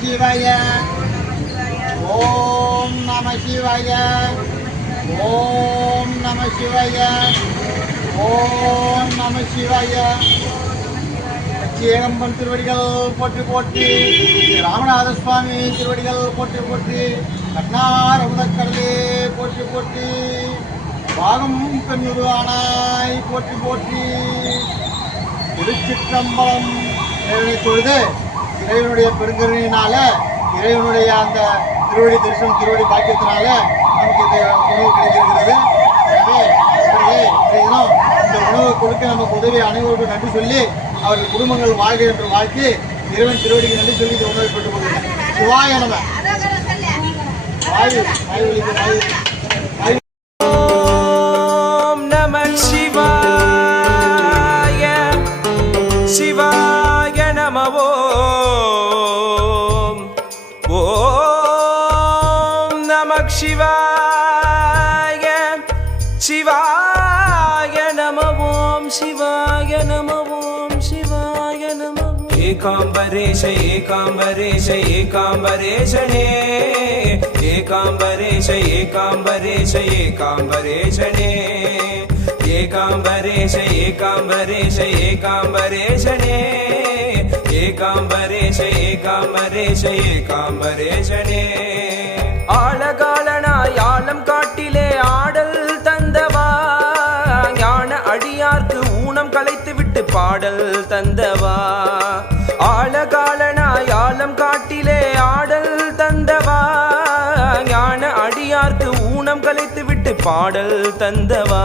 சிவாய. ஓம் நம சிவாய. ஓம் நம சிவாய. ஓம் நம சிவாய. ஏகம்பன் திருவடிகள் போற்றி போற்றி. ராமநாத சுவாமி திருவடிகள் போற்றி போற்றி. கண்ணார் அமுதக்கடலே போற்றி போற்றி. பாகம் பெண்ணுருவானாய் போற்றி போற்றி. திருச்சிற்றம்பலம். இறைவனை தொழுது இறைவனுடைய பெருங்கருணையினால, இறைவனுடைய அந்த திருவடி தரிசனம், திருவடி பாக்கியத்தினால நமக்கு இந்த உணவு கிடைக்கிறது. எனவே தினம் இந்த உணவை கொடுக்க நமக்கு உதவி அனைவருக்கும் நன்றி சொல்லி, அவர்கள் குடும்பங்கள் வாழ்க என்று வாழ்த்தி, இறைவன் திருவடிக்கு நன்றி சொல்லி இந்த உணவை பெற்றுக் கொள்கிறேன். சிவாய நம. வாயு வாயு ஒலிக்கு வாயு வாயு. ஓம் நம சிவாய. சிவாய நம. ஓம் நம சிவாய. சிவாய நம. ஓம் சிவாய நம. ஓம் சிவாய நம. ஏகாம்பரேஷ ஏகாம்பரேஷ ஏகாம்பரேஷனே. ஏகாம்பரேஷ ஏகாம்பரேஷ ஏகாம்பரேஷனே. ஏகாம்பரேஷ ஏகாம்பரேஷ ஏகாம்பரேஷனே. ஏகாம்பரேஷ ஏகாம்பரேஷ ஏகாம்பரேஷனே. ஆழகாலனாய் ஆழம் காட்டிலே ஆடல் தந்தவா. ஞான அடியார்க்கு ஊனம் கலைத்து விட்டு பாடல் தந்தவா. ஆழகாலனாய் ஆழம் காட்டிலே ஆடல் தந்தவா. ஞான அடியார்க்கு ஊனம் கலைத்து விட்டு பாடல் தந்தவா.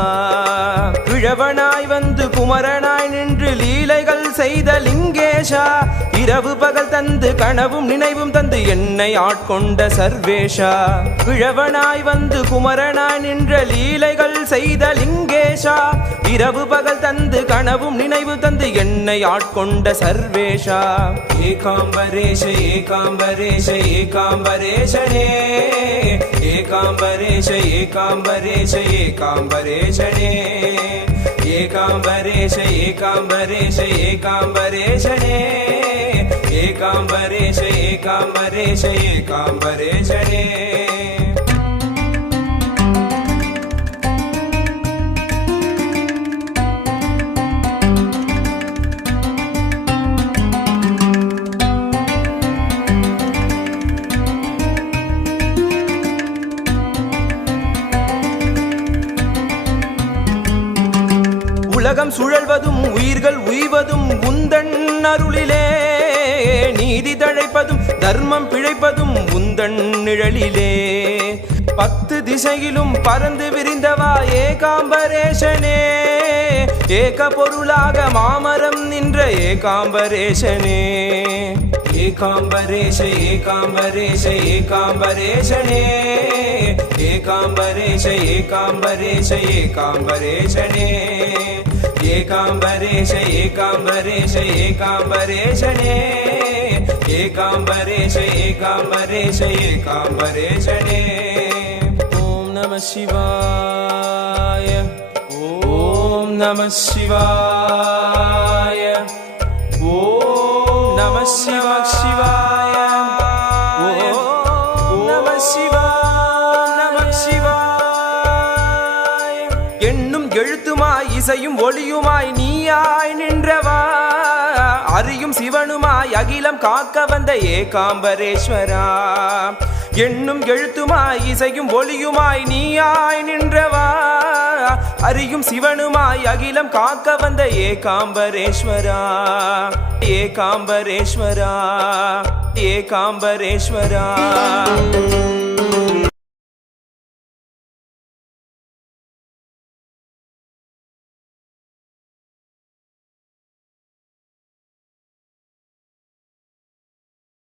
கிழவனாய் வந்து குமரனாய் நின்று லீலைகள் செய்த லிங்கேஷா. இரவு பகல் தந்து கனவும் நினைவும் தந்து என்னை ஆட்கொண்ட சர்வேஷா. கிழவனாய் வந்து குமரனாய் நின்ற லீலைகள் செய்த லிங்கேஷா. இரவு பகல் தந்து கனவும் நினைவு தந்து என்னை ஆட்கொண்ட சர்வேஷா. ஏகாம்பரேஷ ஏகாம்பரேஷ ஏகாம்பரேஷனே. ஏகாம்பரேஷ ஏகாம்பரேஷ ஏகாம்பரேஷனே. ஏகாம்பரேஷ ஏகாம்பரேஷ ஏகாம்பரேஷனே. ஏகாம்பரேஷ ஏகாம்பரேஷ ஏகாம்பரேஷனே. உலகம் சுழல்வதும் உயிர்கள் உய்வதும் உந்தன் அருளிலே. நீதி தழைப்பதும் தர்மம் பிழைப்பதும் உந்தன் நிழலிலே. 10 திசையிலும் பறந்து விரிந்தவா ஏகாம்பரேஷனே. ஏக பொருளாக மாமரம் நின்ற ஏகாம்பரேஷனே. ஏகாம்பரேஷ ஏகாம்பரேஷ ஏகாம்பரேஷனே. ஏகாம்பரேஷ ஏகாம்பரேஷ ஏகாம்பரேஷனே. ஏகாம்பரேஷ ஏகாம்பரேஷ ஏகாம்பரேஷனே. ஏகாம்பரேஷ ஏகாம்பரேஷ ஏகாம்பரேஷனே. ஓம் நம சிவாய. ஓம் நம சிவாய. ஓம் நம சிவ சிவாய. ஓம் நம சிவாய. நம சிவாய. எண்ணும் எழுத்துமாய் இசையும் ஒளியுமாய் நீயாய் நின்றவா. அறியும் சிவனுமாய் அகிலம் காக்க வந்த ஏகாம்பரேஸ்வரா. எண்ணும் எழுத்துமாய் இசையும் ஒளியுமாய் நீயாய் நின்றவா. அறியும் சிவனுமாய் அகிலம் காக்க வந்த ஏகாம்பரேஸ்வரா. ஏகாம்பரேஸ்வரா. ஏகாம்பரேஸ்வரா.